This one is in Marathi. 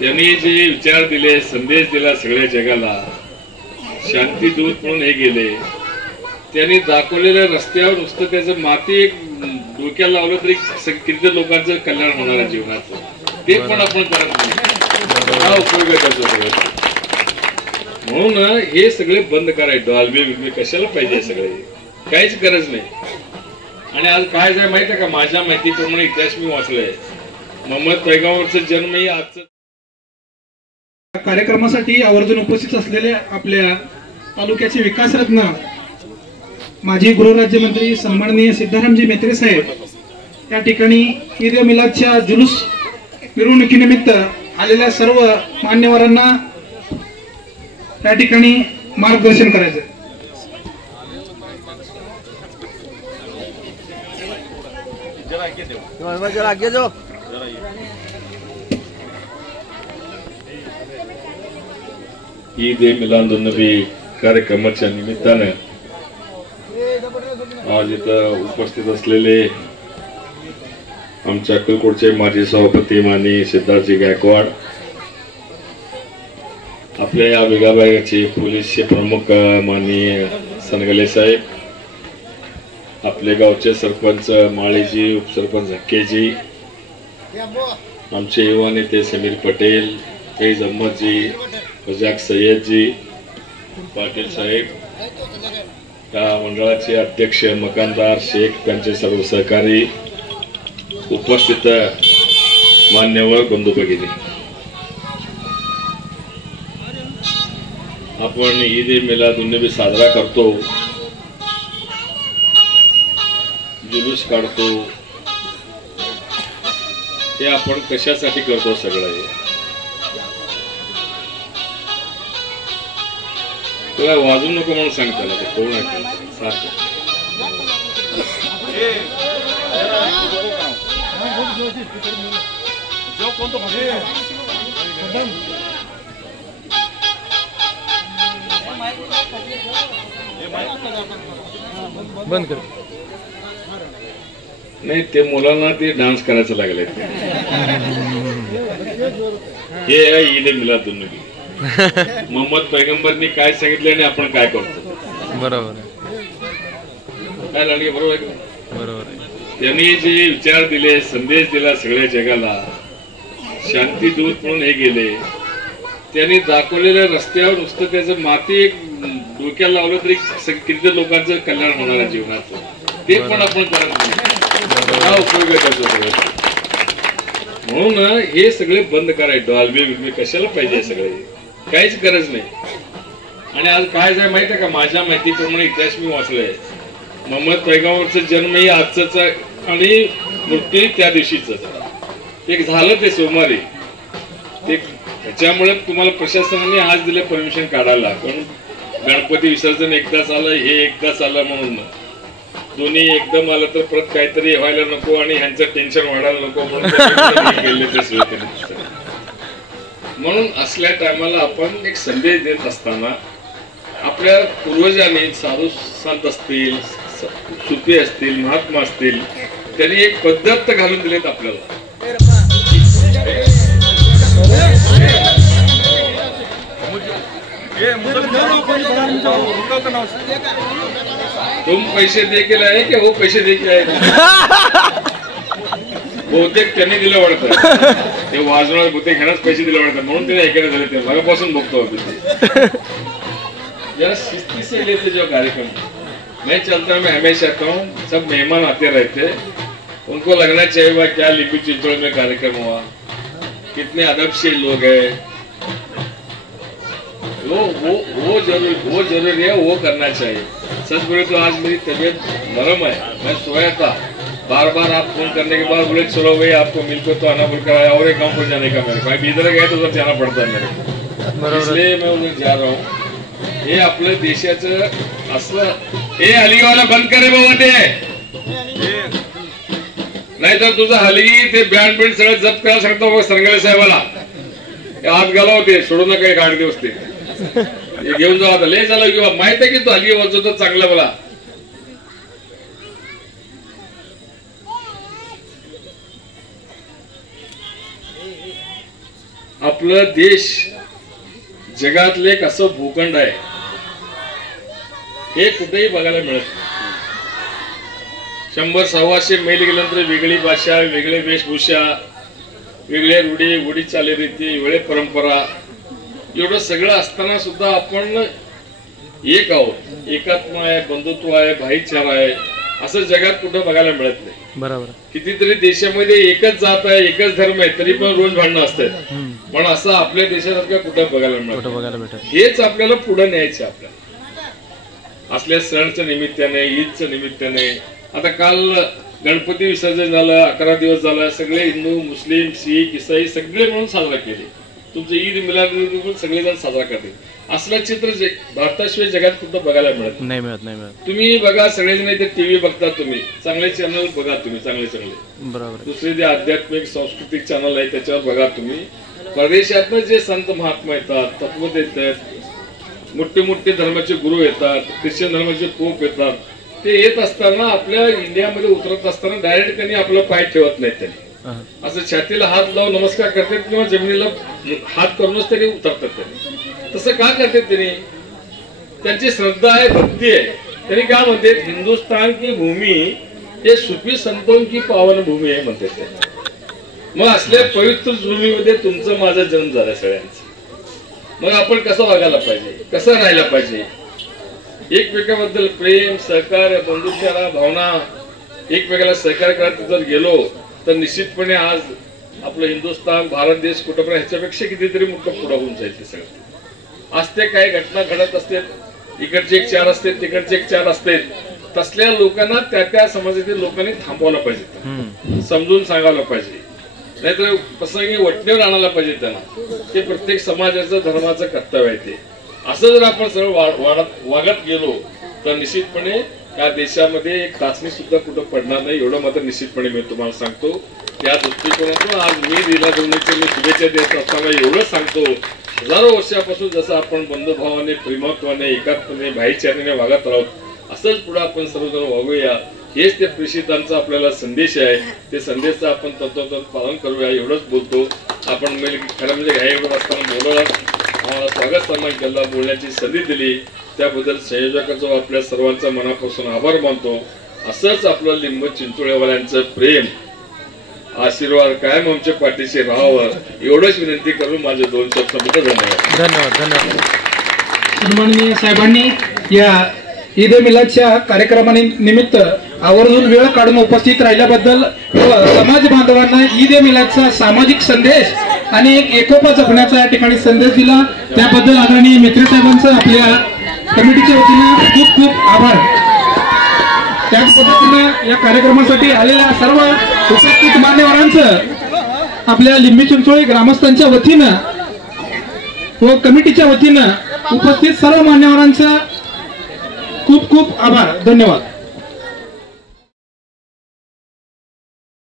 त्यांनी जे विचार दिले, संदेश दिला सगळ्या जगाला, शांतीदूत म्हणून हे गेले, त्यांनी दाखवलेल्या रस्त्यावर नुसतं त्याचं माती एक डोक्याला लावलं तरी किती लोकांचं कल्याण होणार आहे जीवनाचं, ते पण आपण करत नाही. हा उपयोग आहे त्याचा सगळं. म्हणून हे सगळे बंद करायचे. डॉल्बी बिल्बी कशाला पाहिजे सगळे, काहीच गरज नाही. आणि आज काय झालं माहिती आहे का, माझ्या माहितीप्रमाणे इतिहास मी वाचलाय, मोहम्मद पैगंबरचा जन्मही आजचं. कार्यक्रमासाठी आवर्जून उपस्थित असलेले आपल्या तालुक्याचे विकासरत्न माजी गृहराज्यमंत्री सन्माननीय सिद्धारामजी मेत्रे साहेब या ठिकाणी ईद मिलादच्या जुलूस मिरवणुकीनिमित्त आलेल्या सर्व मान्यवरांना त्या ठिकाणी मार्गदर्शन करायचं. ईद ए मिलादुन्नबी कार्यक्रमाच्या निमित्तानं आज इथं उपस्थित असलेले आमच्या अक्कलकोटचे माजी सभापती माननीय सिद्धार्थजी गायकवाड, आपल्या या विभागाचे पोलीसचे प्रमुख माननीय सनगले साहेब, आपले गावचे सरपंच माळीजी, उपसरपंच हक्केजी, आमचे युवा नेते समीर पटेल, फैज अहमदजी, रजाक सय्यदजी, पाटील साहेब, त्या मंडळाचे अध्यक्ष मकानदार शेख, त्यांचे सर्व सहकारी, उपस्थित मान्यवर बंधू भगिनी, आपण ईद ए मिलादुन्नबी साजरा करतो, जुलूस काढतो, हे आपण कशासाठी करतो सगळं. तुला वाजू नको म्हणून सांगताना ते कोण आहे सारखं. बंद कर. नाही ते मुलांना ते डान्स करायचं लागले. हे आहे ईद ए मिलादुन्नबी. मोहम्मद पैगंबरनी काय सांगितले आणि आपण काय करतो. बरोबर आहे, काय लागले, बरोबर आहे, बरोबर आहे. त्यांनी जे विचार दिले, संदेश दिला सगळ्या जगाला, शांतीदूत म्हणून हे गेले, त्यांनी दाखवलेल्या रस्त्यावर नुसतं त्याचं माती एक डोक्याला लावलं तरी किती लोकांचं कल्याण होणार आहे जीवनाचं, ते पण आपण करत नाही. हा उपयोग आहे त्याचा सगळं. म्हणून हे सगळे बंद करायचे. डॉल्बी बिल्बी कशाला पाहिजे सगळे, काहीच गरज नाही. आणि आज काय झालं माहिती आहे का, माझ्या माहितीप्रमाणे इतिहास मी वाचलाय, मोहम्मद पैगंबरचा जन्मही आजच आहे आणि मृत्यू त्या दिवशीच. एक झालं ते सोमवारी, ते त्याच्यामुळे तुम्हाला प्रशासनाने आज दिलं परमिशन काढायला, पण गणपती विसर्जन एकदाच आलं, हे एकदाच आलं, म्हणून दोन्ही एकदम आलं तर परत काहीतरी व्हायला नको आणि ह्यांचं टेन्शन वाढायला नको म्हणून गेले ते. म्हणून असल्या टायमाला आपण एक संदेश देत असताना आपल्या पूर्वजांनी, साधू संत असतील, सुफी असतील, महात्मा असतील, त्यांनी एक पद्धत घालून दिलेत आपल्याला. तुम पैसे दे के लाए की हो पैसे दे के आए. बहुतेक त्यांनी दिलं वाटतं, ते वाजवणार बहुतेक ह्यानाच पैसे दिले वाटतं, म्हणून त्याने ऐकायला झाले. ते मगापासून बघतो जरा शिस्ती से लेते जो कार्यक्रम. मैं चलता मैं हमेशा आता हूँ, सब मेहमान आते रहते, उनको लगना चाहिए क्या लिपि चिंचोड़ में कार्यक्रम हुआ, कितने अदब से लोग हैं. वो जरूरी है, वो करना चाहिए. सच बोले तो आज मेरी तबीयत नरम है, मैं सोया था, बार बार आप फोन करने के बाद बोले चलो भाई आपको मिलकर तो आना बोलकर आया, और एक गाँव को जाने का मेरे को इधर गए तो उधर जाना पड़ता है मेरे को, इसलिए मैं उधर जा रहा हूँ. हे आपल्या देशाचं असलं. हे हलगीवाला बंद करे बाबा, ते नाही तर तुझं हलगी ते बँड बिंड सगळं जप्त करायला सांगतो सरंगले साहेबाला. हात घालाव, ते सोडू नका एक 8 दिवस, ते घेऊन जाऊ. आता लय झालं किंवा माहित आहे की तू हलगी वाजवतो चांगला मला. आपलं देश जगातले एक असं भूखंड आहे हे कुठेही बघायला मिळत नाही. 100-125 मैल गेल्यानंतर वेगळी भाषा, वेगळे वेशभूषा, वेगळे रूढी, गोडी चालीरीती, वेगळे परंपरा, एवढं सगळं असताना सुद्धा आपण एक आहोत, एकात्म आहे, बंधुत्व आहे, भाईचारा आहे, असं जगात कुठं बघायला मिळत नाही. बरोबर. कितीतरी देशामध्ये एकच जात आहे, एकच धर्म आहे, तरी पण रोज भांडणं असतात. पण असं आपल्या देशासारखं कुठं बघायला मिळत. हेच आपल्याला पुढे न्यायचं. आपल्याला असल्या सणच्या निमित्ताने, ईदच्या निमित्ताने, आता काल गणपती विसर्जन झालं, 11 दिवस झाला, सगळे हिंदू, मुस्लिम, शीख, इसाई सगळे मिळून साजरा केले. तुमचं ईद मिलाद पण सगळेजण साजरा करते. असलं चित्र भारताशिवाय जगात कुठं बघायला मिळत नाही. तुम्ही बघा, सगळेजण इथे टीव्ही बघता, तुम्ही चांगले चॅनल बघा, तुम्ही चांगले बरोबर. दुसरे जे आध्यात्मिक सांस्कृतिक चॅनल आहे त्याच्यावर बघा. तुम्ही परदेशातनं जे संत महात्मा येतात, तत्वज्ञ येतात, मोठे मोठे धर्माचे गुरु येतात, ख्रिश्चन धर्माचे पोप येतात, ते येत असताना आपल्या इंडियामध्ये उतरत असताना डायरेक्ट त्यांनी आपला पाय ठेवत नाहीत. त्यांनी असं छातीला हात लावून नमस्कार करतात किंवा जमिनीला हात करूनच त्यांनी उतरतात. त्यांनी तसं का करतात? त्यांनी त्यांची श्रद्धा आहे, भक्ती आहे. त्यांनी काय म्हणतात, हिंदुस्तान की भूमी हे सुफी संतों की पावन भूमी आहे म्हणतात ते. मग असल्या पवित्र भूमीमध्ये तुमचं माझा जन्म झाला सगळ्यांचा. मग आपण कसं वागायला पाहिजे, कसं राहायला पाहिजे, एकमेकांबद्दल प्रेम, सहकार्य, बंधुत्वाला भावना, एकमेकाला सहकार्य करायला जर गेलो तर निश्चितपणे आज आपलं हिंदुस्थान, भारत देश कुठं पण ह्याच्यापेक्षा कितीतरी मोठं पुढं होऊन जाईल. ते सगळं असते. काही घटना घडत असते, इकडचे एक 4 असते, तिकडचे एक 4 असते. तसल्या लोकांना त्या समाजातील लोकांनी थांबवलं पाहिजे, समजून सांगायला पाहिजे, नाहीतर प्रसंगी वटणीवर आणायला पाहिजे त्यांना. ते प्रत्येक समाजाचं, धर्माचं कर्तव्य आहे. ते असं जर आपण सरळ वागत गेलो तर निश्चितपणे या देशामध्ये एक चाचणी सुद्धा कुठं पडणार नाही. एवढं मात्र निश्चितपणे मी तुम्हाला सांगतो. त्या दृष्टिकोनातून आज मी दिलाधुनीचे मी शुभेच्छा देत असताना एवढंच सांगतो, हजारो वर्षापासून जसं आपण बंधुभावाने, प्रेमत्वाने, एकात्मने, भाईचाराने वागत आहोत, असंच पुढे आपण सर्वजण वागूया. हेच त्या प्रेषितांचा आपल्याला संदेश आहे. ते संदेशाचं आपण तत्वतः पालन करूया एवढंच बोलतो. आपण खरं म्हणजे घ्या एवढं असताना बोलायला आम्हाला स्वागत सन्मान केला, बोलण्याची संधी दिली, त्याबद्दल संयोजकाचा आपल्या सर्वांचा मनापासून आभार मानतो. असंच आपलं लिंब चिंचोळेवाल्यांचं प्रेम, आशीर्वाद कायम आमच्या पाठीशी राहावं एवढंच विनंती करून माझे 2 शब्द संपतो. धन्यवाद. सन्माननीय साहेबांनी या ईद ए मिलादच्या कार्यक्रमानिमित्त आवर्जून वेळ काढून उपस्थित राहिल्याबद्दल व समाज बांधवांना ईद ए मिलादचा सामाजिक संदेश आणि एक एकोपा जपण्याचा या ठिकाणी संदेश दिला, त्याबद्दल आदरणीय मेत्रे साहेबांचं आपल्या कमिटीच्या वतीनं खूप खूप आभार. त्याच पद्धतीनं या कार्यक्रमासाठी आलेल्या सर्व उपस्थित मान्यवरांचं आपल्या लिंबी चिंचोळी ग्रामस्थांच्या वतीनं व कमिटीच्या वतीनं उपस्थित सर्व मान्यवरांचं खूप खूप आभार. धन्यवाद.